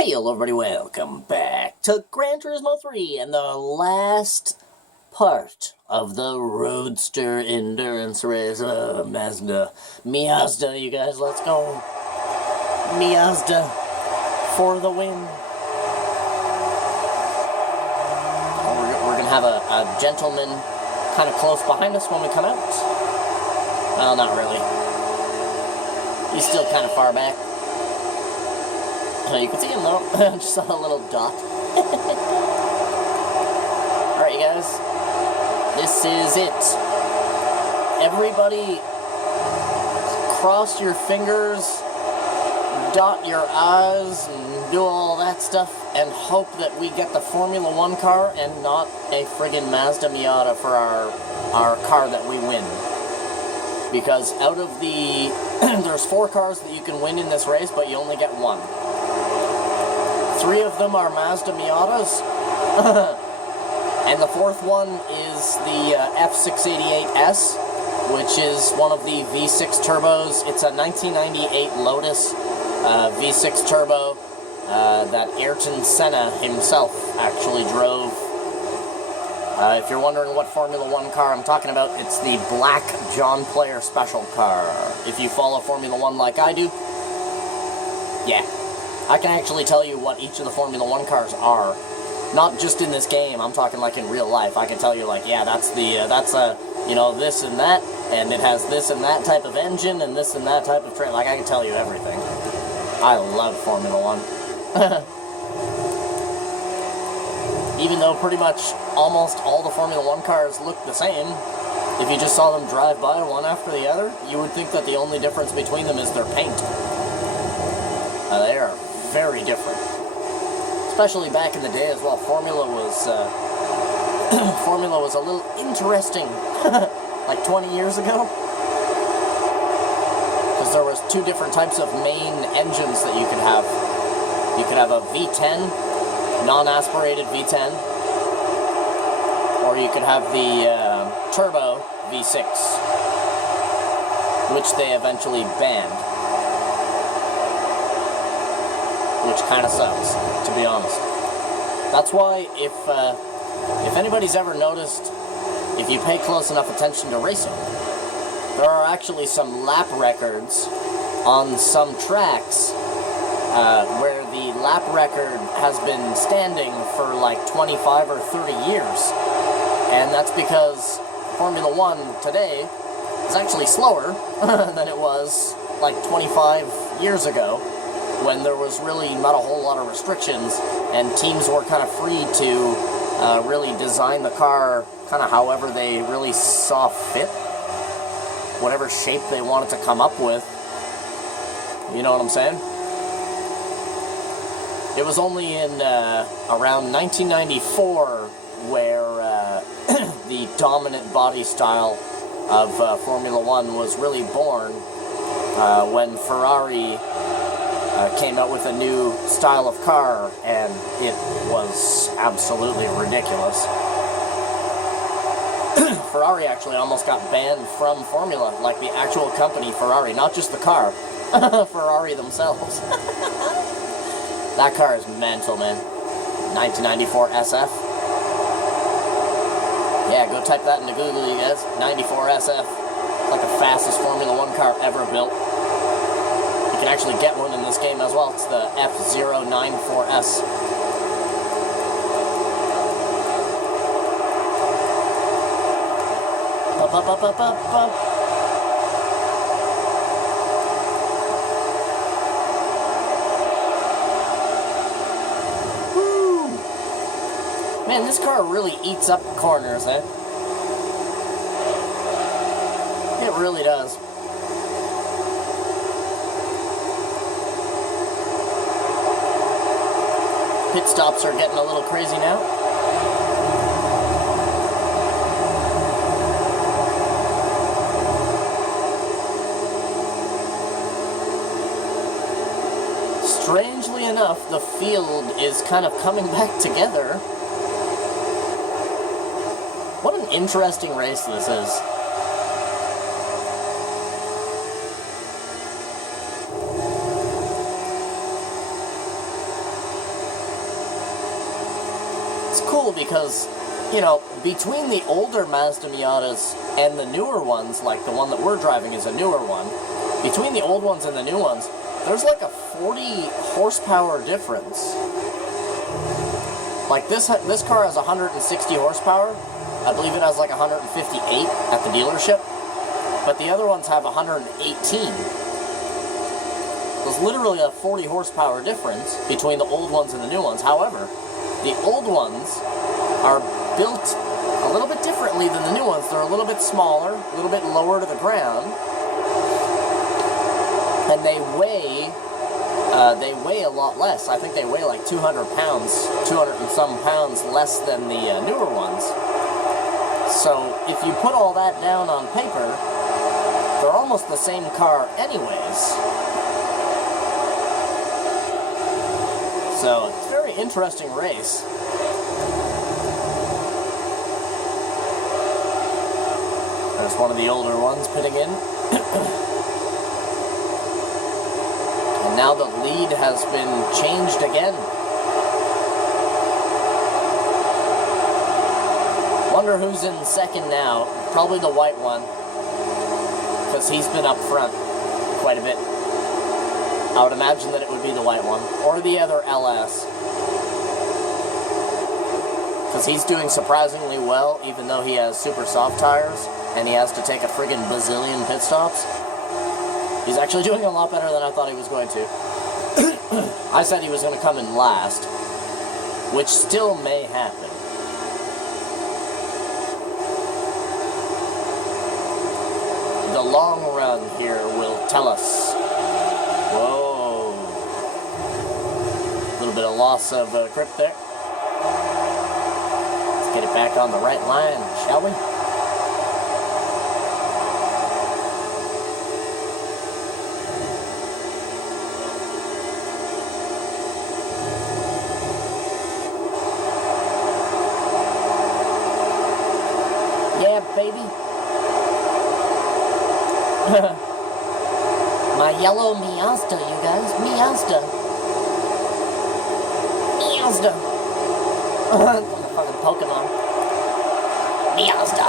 Hey hello everybody, welcome back to Gran Turismo 3 and the last part of the Roadster endurance race. Mazda. Miazda, you guys, let's go. Miazda for the win. We're gonna have a gentleman kind of close behind us when we come out. Well, not really. He's still kind of far back. You can see him though, just a little dot. Alright you guys, this is it. Everybody cross your fingers, dot your I's, and do all that stuff, and hope that we get the Formula 1 car and not a friggin' Mazda Miata for our car that we win. Because out of the... there's 4 cars that you can win in this race, but you only get one. 3 of them are Mazda Miatas, and the 4th one is the F688S, which is one of the V6 turbos. It's a 1998 Lotus V6 turbo that Ayrton Senna himself actually drove. If you're wondering what Formula 1 car I'm talking about, it's the black John Player special car. If you follow Formula 1 like I do, yeah. I can actually tell you what each of the Formula 1 cars are. Not just in this game, I'm talking like in real life. I can tell you like, yeah, that's you know, this and that, and it has this and that type of engine, and this and that type of train. Like, I can tell you everything. I love Formula 1. Even though pretty much almost all the Formula 1 cars look the same, if you just saw them drive by one after the other, you would think that the only difference between them is their paint. They are very different, especially back in the day as well. Formula was a little interesting, like 20 years ago, because there was 2 different types of main engines that you could have. You could have a V10, non-aspirated V10, or you could have the turbo V6, which they eventually banned. Which kind of sucks, to be honest. That's why if anybody's ever noticed, if you pay close enough attention to racing, there are actually some lap records on some tracks where the lap record has been standing for like 25 or 30 years. And that's because Formula 1 today is actually slower than it was like 25 years ago, when there was really not a whole lot of restrictions, and teams were kind of free to really design the car kind of however they really saw fit, whatever shape they wanted to come up with. You know what I'm saying? It was only in around 1994 where the dominant body style of Formula 1 was really born, when Ferrari came out with a new style of car, and it was absolutely ridiculous. Ferrari actually almost got banned from Formula, like the actual company Ferrari, not just the car. Ferrari themselves. That car is mental, man. 1994 SF. Yeah, go type that into Google, you guys. 94 SF. It's like the fastest Formula 1 car ever built. You can actually get one in this game as well. It's the F094S. Up, up, up, up, up, up. Woo! Man, this car really eats up corners, eh? It really does. Pit stops are getting a little crazy now. Strangely enough, the field is kind of coming back together. What an interesting race this is. cool because, you know, between the older Mazda Miatas and the newer ones, like the one that we're driving is a newer one, between the old ones and the new ones, there's like a 40 horsepower difference. Like this car has 160 horsepower. I believe it has like 158 at the dealership. But the other ones have 118. There's literally a 40 horsepower difference between the old ones and the new ones. However, the old ones are built a little bit differently than the new ones. They're a little bit smaller, a little bit lower to the ground, and they weigh a lot less. I think they weigh like 200 pounds, 200 and some pounds less than the newer ones. So if you put all that down on paper, they're almost the same car anyways. So it's a very interesting race. There's one of the older ones pitting in. And now the lead has been changed again. Wonder who's in second now. Probably the white one, because he's been up front quite a bit. I would imagine that it would be the white one, or the other LS. Because he's doing surprisingly well, even though he has super soft tires, and he has to take a friggin' bazillion pit stops. He's actually doing a lot better than I thought he was going to. I said he was going to come in last, which still may happen. The long run here will tell us. Whoa. A little bit of loss of grip there. Let's get it back on the right line, shall we? Yeah, baby. My yellow Miazda, you guys. Miazda. Miazda. Like a fucking Pokemon. Miazda.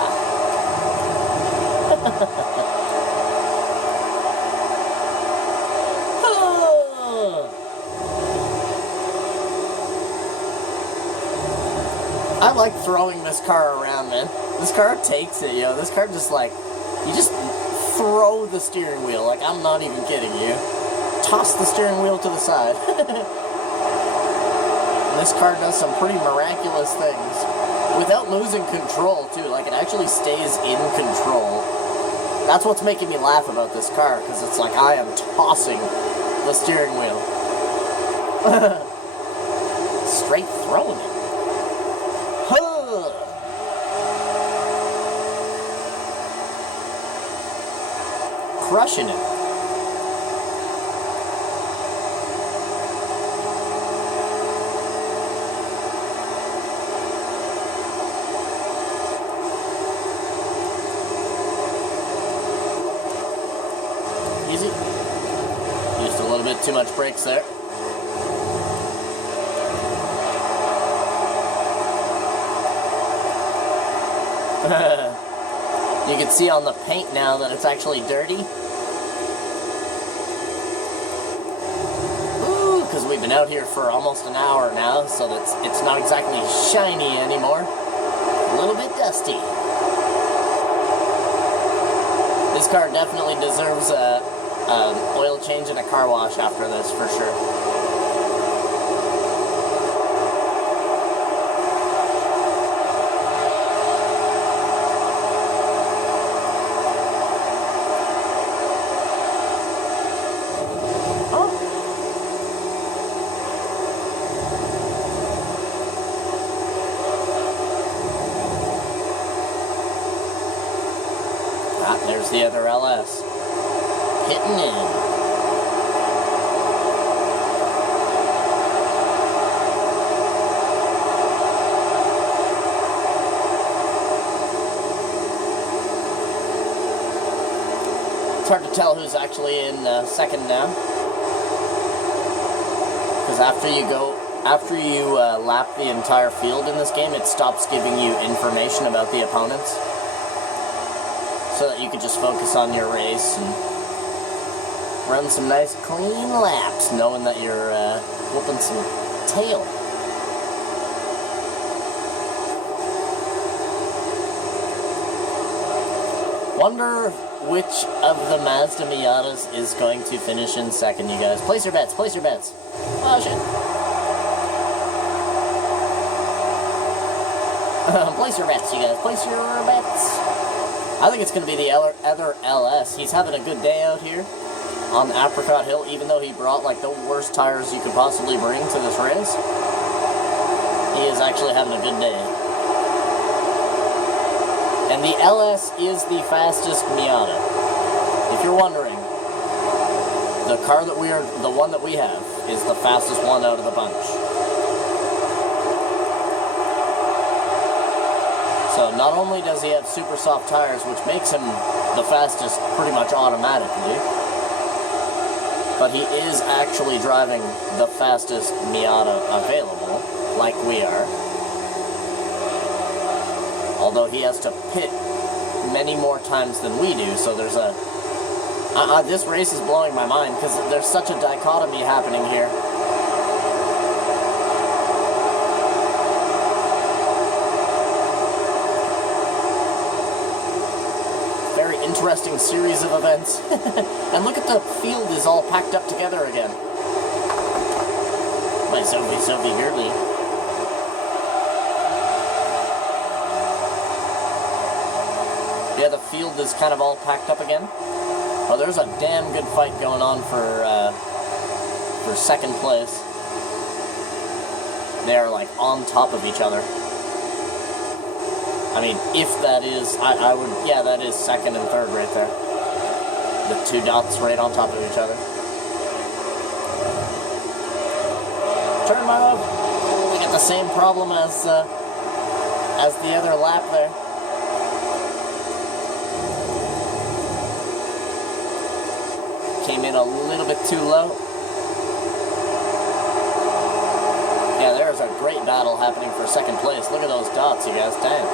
I like throwing this car around, man. This car takes it, yo. This car just like, you just throw the steering wheel, like I'm not even kidding you. Toss the steering wheel to the side. This car does some pretty miraculous things without losing control too, like it actually stays in control. That's what's making me laugh about this car, because it's like I am tossing the steering wheel. Straight throwing it. Crushing it. Easy. Used a little bit too much brakes there. You can see on the paint now that it's actually dirty. Ooh, because we've been out here for almost an hour now, so that's it's not exactly shiny anymore. A little bit dusty. This car definitely deserves an oil change and a car wash after this, for sure. There's the other LS. Hitting in. It's hard to tell who's actually in second now. Because after you go after you lap the entire field in this game, it stops giving you information about the opponents, so that you can just focus on your race and run some nice clean laps, knowing that you're whooping some tail. Wonder which of the Mazda Miatas is going to finish in second, you guys. Place your bets, place your bets. Oh, shit. Place your bets, you guys. Place your bets. I think it's going to be the other LS. He's having a good day out here on Apricot Hill, even though he brought like the worst tires you could possibly bring to this race. He is actually having a good day. And the LS is the fastest Miata. If you're wondering, the one that we have, is the fastest one out of the bunch. So not only does he have super soft tires, which makes him the fastest pretty much automatically, but he is actually driving the fastest Miata available, like we are. Although he has to pit many more times than we do, so there's a... this race is blowing my mind, because there's such a dichotomy happening here. Very interesting series of events. And look at the field is all packed up together again. My Sophie Gurley. Yeah, the field is kind of all packed up again. Oh, there's a damn good fight going on for second place. They're like on top of each other. I mean, if that is, I would, yeah, that is second and third right there. The two dots right on top of each other. Turn my up. We got the same problem as the other lap there. Came in a little bit too low. Yeah, there's a great battle happening for second place. Look at those dots, you guys. Dang.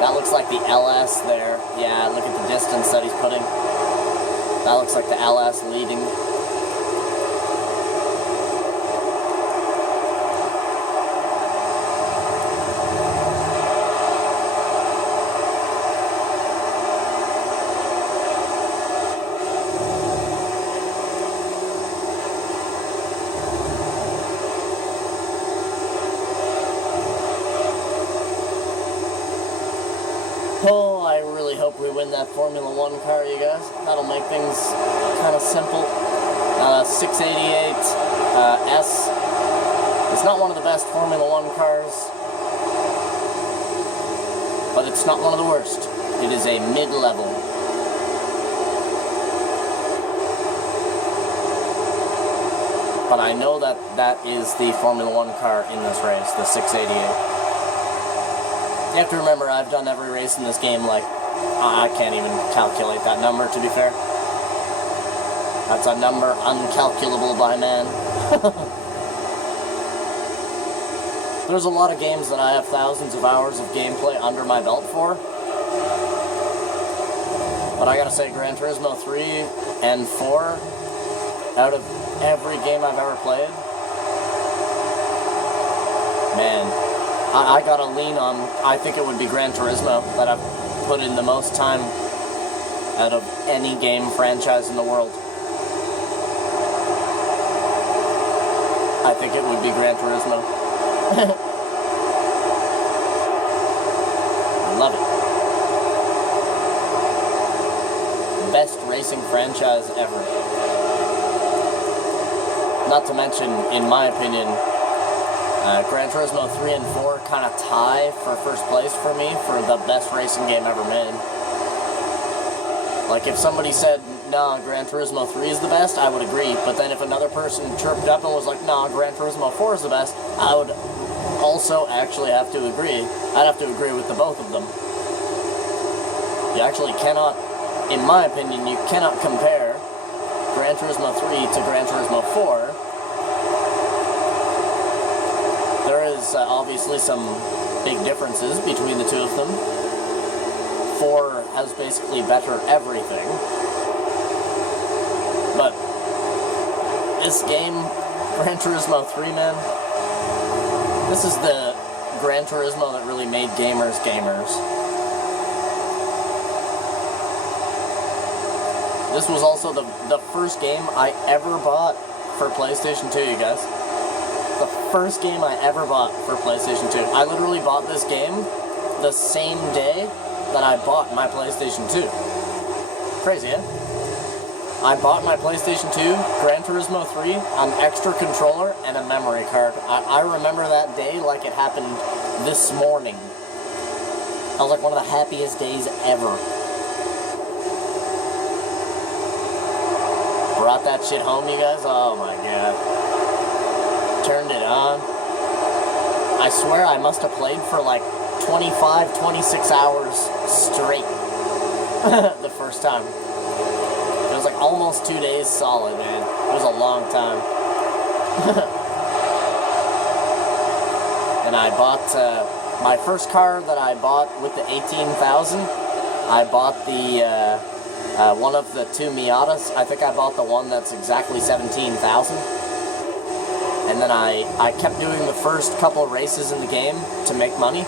That looks like the LS there. Yeah, look at the distance that he's putting. That looks like the LS leading. Oh, I really hope we win that Formula 1 car, you guys. That'll make things kind of simple. 688 S. It's not one of the best Formula 1 cars, but it's not one of the worst. It is a mid-level. But I know that that is the Formula 1 car in this race, the 688. You have to remember, I've done every race in this game, like, I can't even calculate that number, to be fair. That's a number uncalculable by man. There's a lot of games that I have thousands of hours of gameplay under my belt for. But I gotta say, Gran Turismo 3 and 4, out of every game I've ever played, man, I gotta lean on, I think it would be Gran Turismo that I've put in the most time out of any game franchise in the world. I think it would be Gran Turismo. I love it. Best racing franchise ever. Not to mention, in my opinion, Gran Turismo 3 and 4 kind of tie for first place for me for the best racing game ever made. Like, if somebody said, nah, Gran Turismo 3 is the best, I would agree. But then if another person chirped up and was like, nah, Gran Turismo 4 is the best, I would also actually have to agree. I'd have to agree with the both of them. You actually cannot, in my opinion, you cannot compare Gran Turismo 3 to Gran Turismo 4. There's obviously some big differences between the two of them. 4 has basically better everything. But this game, Gran Turismo 3, man, this is the Gran Turismo that really made gamers gamers. This was also the first game I ever bought for PlayStation 2, you guys. The first game I ever bought for PlayStation 2. I literally bought this game the same day that I bought my PlayStation 2. Crazy, eh? I bought my PlayStation 2, Gran Turismo 3, an extra controller, and a memory card. I remember that day like it happened this morning. That was like one of the happiest days ever. Brought that shit home, you guys? Oh my god. Turned it on. I swear I must have played for like 25, 26 hours straight the first time. It was like almost 2 days solid, man. It was a long time. And I bought my first car that I bought with the 18,000. I bought the one of the 2 Miatas. I think I bought the one that's exactly 17,000. And then I kept doing the first couple of races in the game to make money.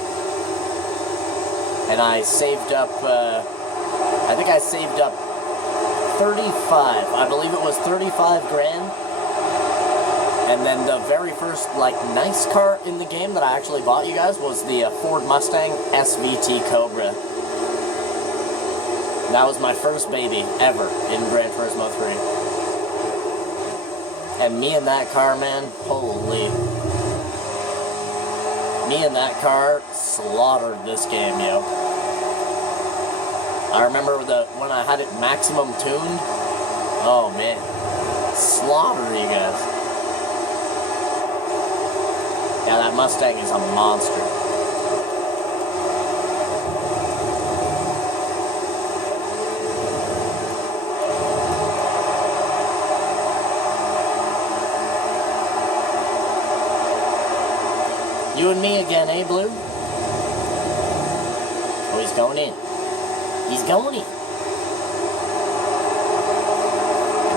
And I saved up, I think I saved up 35. I believe it was 35 grand. And then the very first, like, nice car in the game that I actually bought, you guys, was the Ford Mustang SVT Cobra. That was my first baby ever in Gran Turismo 3. And me and that car, man, holy. Me and that car slaughtered this game, yo. I remember when I had it maximum tuned. Oh, man. Slaughter, you guys. Yeah, that Mustang is a monster. You and me again, eh, Blue? Oh, he's going in. He's going in.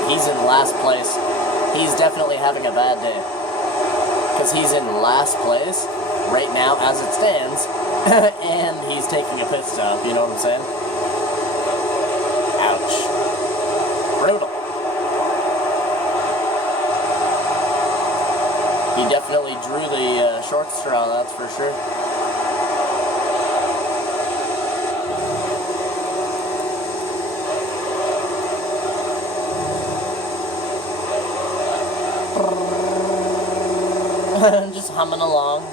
He's in last place. He's definitely having a bad day. Because he's in last place right now as it stands. And he's taking a pit stop, you know what I'm saying? Ouch. Brutal. He definitely drew the short straw, that's for sure. Just humming along.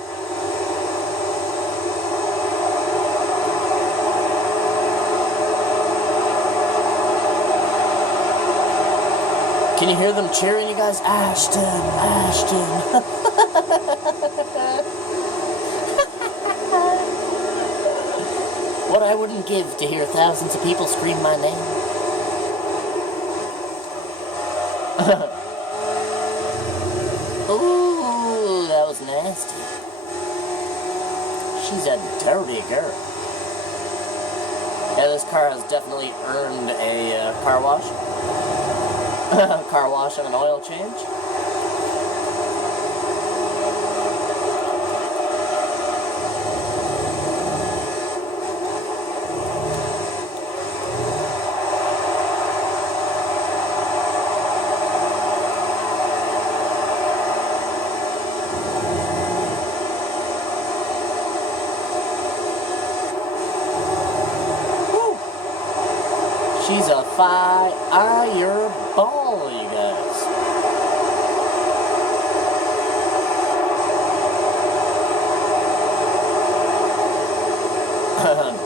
Can you hear them cheering, you guys? Ashton, Ashton. What I wouldn't give to hear thousands of people scream my name. Ooh, that was nasty. She's a dirty girl. Yeah, this car has definitely earned a car wash. Car wash and an oil change. She's a fireball, you guys.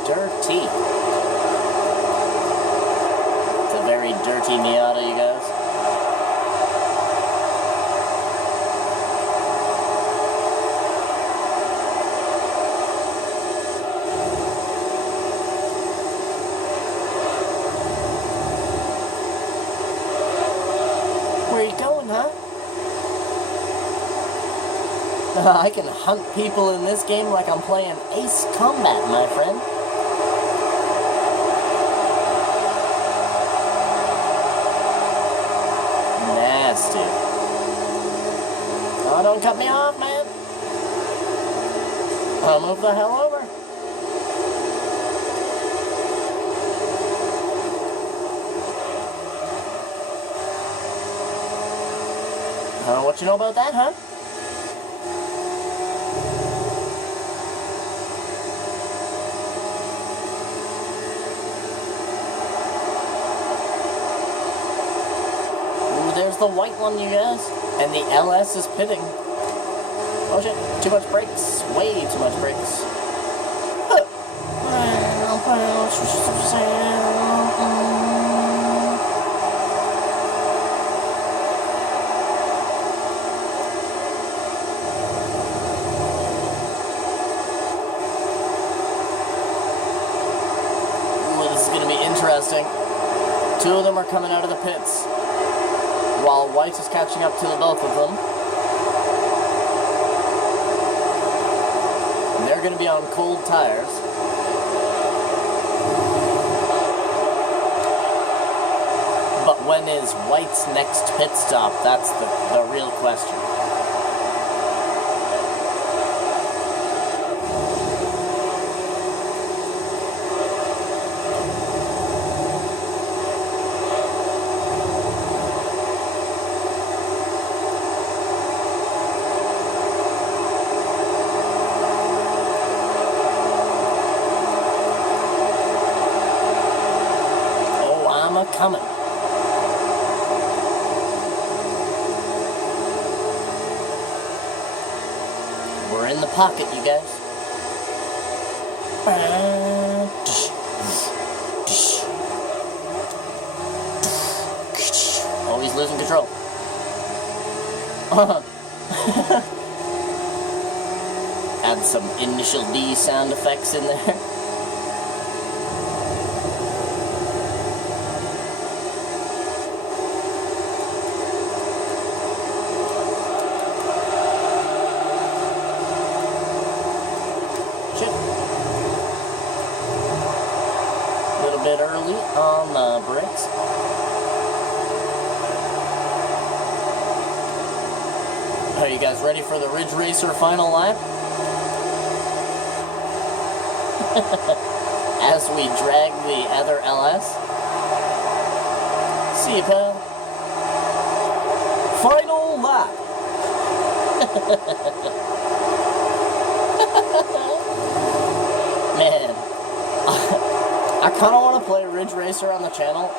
Dirty. It's a very dirty Miata, you guys. Where you going, huh? I can hunt people in this game like I'm playing Ace Combat, my friend. Nasty. Oh, don't cut me off, man. I'll move the hell over. What you know about that, huh? Ooh, there's the white one, you guys. And the LS is pitting. Oh shit, too much brakes. Way too much brakes. Interesting. Two of them are coming out of the pits, while White is catching up to the both of them. And they're going to be on cold tires. But when is White's next pit stop? That's the real question. Coming. We're in the pocket, you guys. Oh, he's losing control. Add some initial D sound effects in there. Bit early on the brakes. Are you guys ready for the Ridge Racer final lap? As we drag the other LS. See you, pal. Final lap. Man. I kind of want to play Ridge Racer on the channel,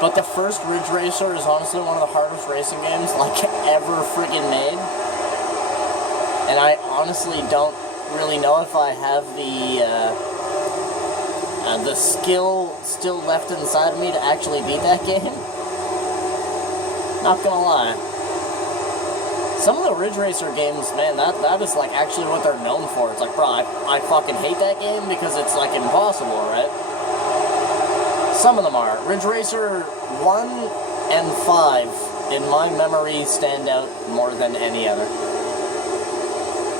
but the first Ridge Racer is honestly one of the hardest racing games like ever friggin' made, and I honestly don't really know if I have the skill still left inside of me to actually beat that game. Not gonna lie. Some of the Ridge Racer games, man, that is like actually what they're known for. It's like, bro, I fucking hate that game because it's like impossible, right? Some of them are. Ridge Racer 1 and 5, in my memory, stand out more than any other.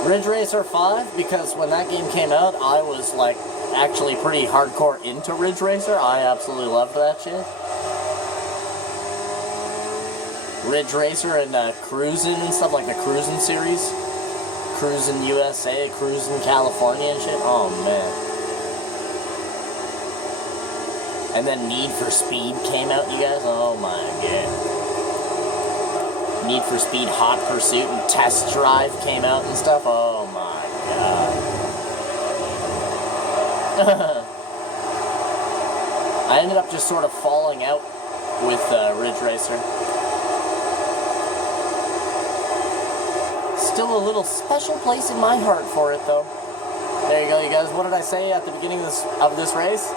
Ridge Racer 5, because when that game came out, I was like actually pretty hardcore into Ridge Racer. I absolutely loved that shit. Ridge Racer and Cruisin' and stuff, like the Cruisin' series. Cruisin' USA, Cruisin' California and shit. Oh, man. And then Need for Speed came out, you guys. Oh, my God. Need for Speed Hot Pursuit and Test Drive came out and stuff. Oh, my God. I ended up just sort of falling out with Ridge Racer. Still a little special place in my heart for it, though. There you go, you guys. What did I say at the beginning of this race?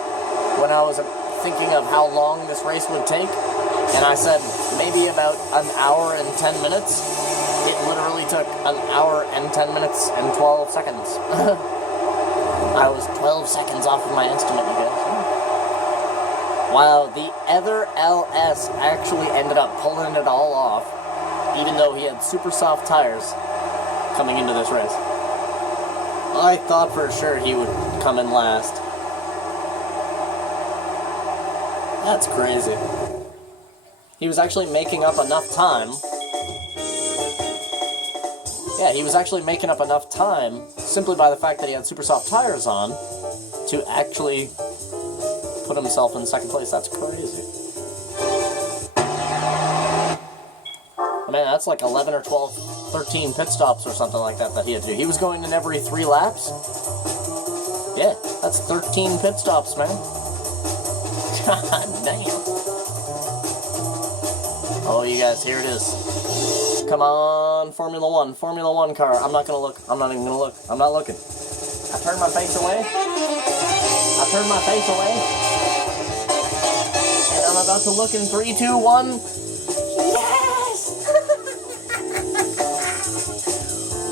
When I was thinking of how long this race would take, and I said maybe about an hour and 10 minutes. It literally took an hour and 10 minutes and 12 seconds. I was 12 seconds off of my estimate, you guys. Wow, the other LS actually ended up pulling it all off, even though he had super soft tires. coming into this race. I thought for sure he would come in last. That's crazy. He was actually making up enough time. Yeah, he was actually making up enough time simply by the fact that he had super soft tires on to actually put himself in second place. That's crazy. Man, that's like 11 or 12, 13 pit stops or something like that he had to do. He was going in every 3 laps. Yeah, that's 13 pit stops, man. God damn. Oh, you guys, here it is. Come on, Formula 1 car. I'm not gonna look. I'm not even gonna look. I'm not looking. I turned my face away. And I'm about to look in 3, 2, 1. Yes!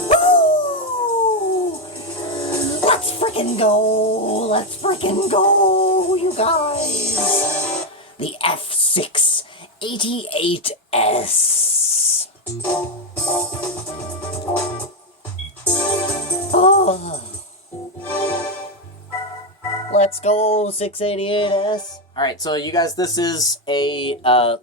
Woo! Let's freaking go, you guys. The F688S. Oh. Let's go, 688S. Alright, so you guys, this is a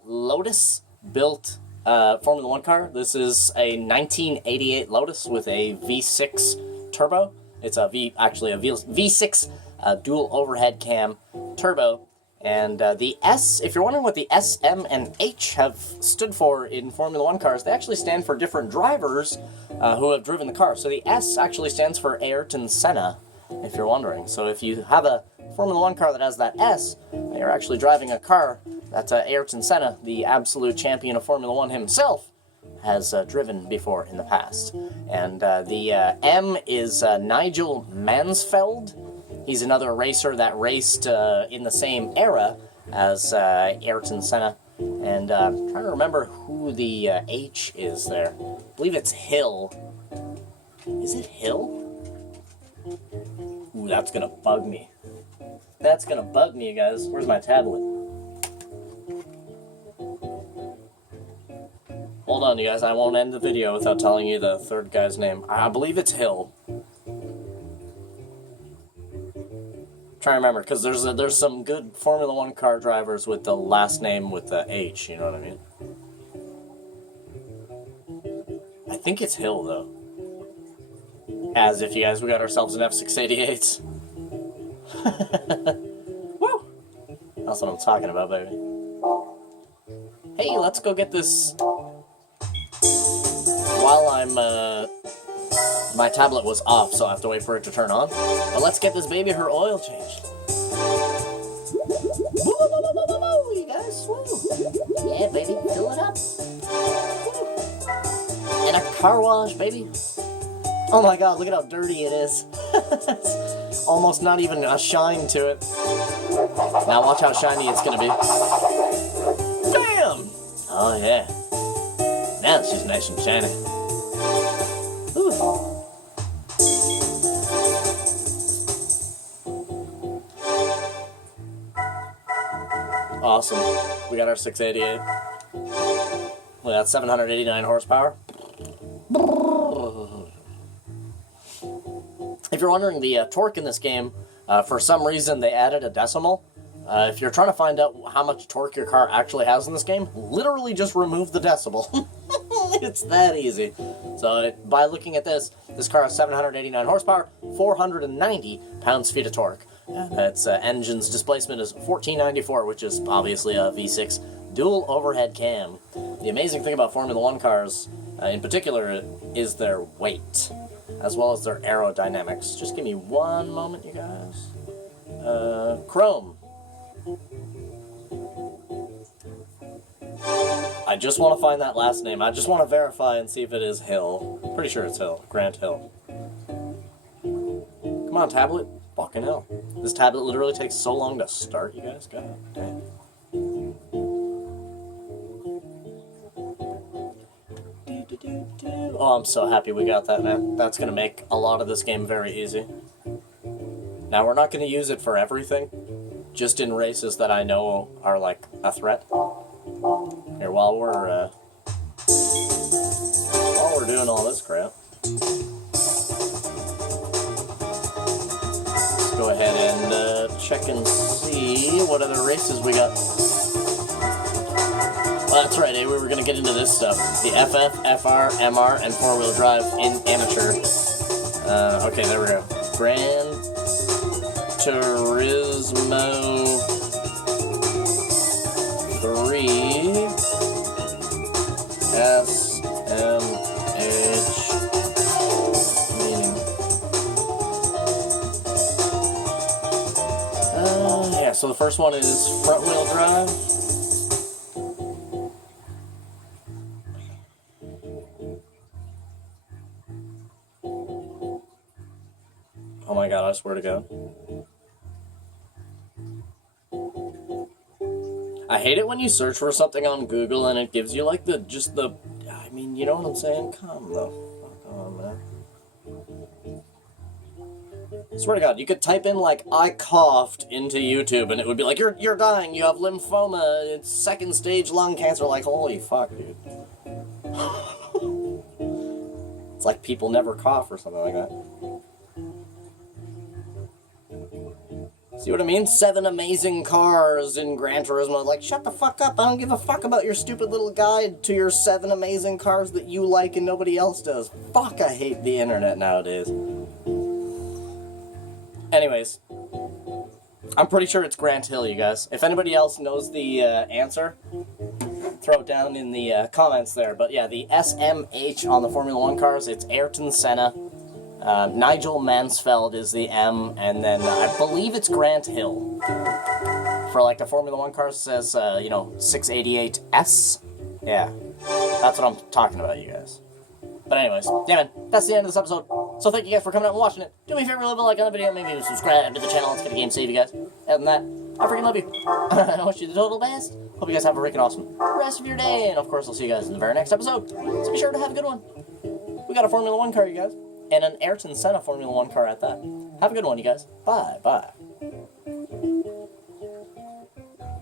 Lotus-built Formula 1 car. This is a 1988 Lotus with a V6 turbo. It's a V6 dual overhead cam turbo. And the S, if you're wondering what the S, M, and H have stood for in Formula 1 cars, they actually stand for different drivers who have driven the car. So the S actually stands for Ayrton Senna, if you're wondering. So if you have a Formula 1 car that has that S, you're actually driving a car that Ayrton Senna, the absolute champion of Formula 1 himself, has driven before in the past. And the M is Nigel Mansfeld. He's another racer that raced in the same era as Ayrton Senna. And I'm trying to remember who the H is there. I believe it's Hill. Is it Hill? Ooh, that's gonna bug me. That's gonna bug me, you guys. Where's my tablet? Hold on, you guys. I won't end the video without telling you the third guy's name. I believe it's Hill. Trying to remember, because there's some good Formula 1 car drivers with the last name with the H, you know what I mean? I think it's Hill, though. As if, you guys, we got ourselves an F688. Woo! That's what I'm talking about, baby. Hey, let's go get this while I'm, my tablet was off, so I have to wait for it to turn on. But let's get this baby her oil changed. Woo, woo, woo, woo, woo, woo, you guys, woo. Yeah, baby, fill it up. Woo. And a car wash, baby. Oh my god, look at how dirty it is. It's almost not even a shine to it. Now watch how shiny it's gonna be. Bam! Oh yeah. Now it's just nice and shiny. Ooh. Awesome. We got our 688. We got 789 horsepower. If you're wondering, the torque in this game, for some reason they added a decimal. If you're trying to find out how much torque your car actually has in this game, literally just remove the decimal. It's that easy. So by looking at this car has 789 horsepower, 490 pounds-feet of torque. Its engine's displacement is 1494, which is obviously a V6 dual overhead cam. The amazing thing about Formula 1 cars, in particular, is their weight, as well as their aerodynamics. Just give me one moment, you guys. Chrome. I just want to find that last name. I just want to verify and see if it is Hill. Pretty sure it's Hill. Grant Hill. Come on, tablet. Fucking hell. This tablet literally takes so long to start, you guys. God damn. Oh, I'm so happy we got that, man. That's going to make a lot of this game very easy. Now, we're not going to use it for everything. Just in races that I know are, like, a threat. Here, while we're doing all this crap. Let's go ahead and check and see what other races we got. Well, that's right, we were going to get into this stuff. The FF, FR, MR, and four-wheel drive in amateur. Okay, there we go. Gran Turismo 3 SMH meaning. Yeah, so the first one is front-wheel drive. Oh my god, I swear to God. I hate it when you search for something on Google and it gives you like I mean, you know what I'm saying? Come the fuck on, man. I swear to God, you could type in like, I coughed into YouTube and it would be like, you're dying, you have lymphoma, it's second stage lung cancer, like, holy fuck, dude. It's like people never cough or something like that. See what I mean? 7 amazing cars in Gran Turismo. Like, shut the fuck up. I don't give a fuck about your stupid little guide to your 7 amazing cars that you like and nobody else does. Fuck, I hate the internet nowadays. Anyways, I'm pretty sure it's Grant Hill, you guys. If anybody else knows the answer, throw it down in the comments there. But yeah, the SMH on the Formula 1 cars, it's Ayrton Senna. Nigel Mansfeld is the M, and then I believe it's Grant Hill. For like the Formula 1 cars, it says, 688S. Yeah, that's what I'm talking about, you guys. But anyways, yeah man, that's the end of this episode. So thank you guys for coming out and watching it. Do me a favor, leave a like on the video, maybe subscribe to the channel. Let's get a game save, you guys. Other than that, I freaking love you. I wish you the total best. Hope you guys have a freaking awesome rest of your day, and of course I'll see you guys in the very next episode. So be sure to have a good one. We got a Formula 1 car, you guys. And an Ayrton Senna Formula 1 car at that. Have a good one, you guys. Bye.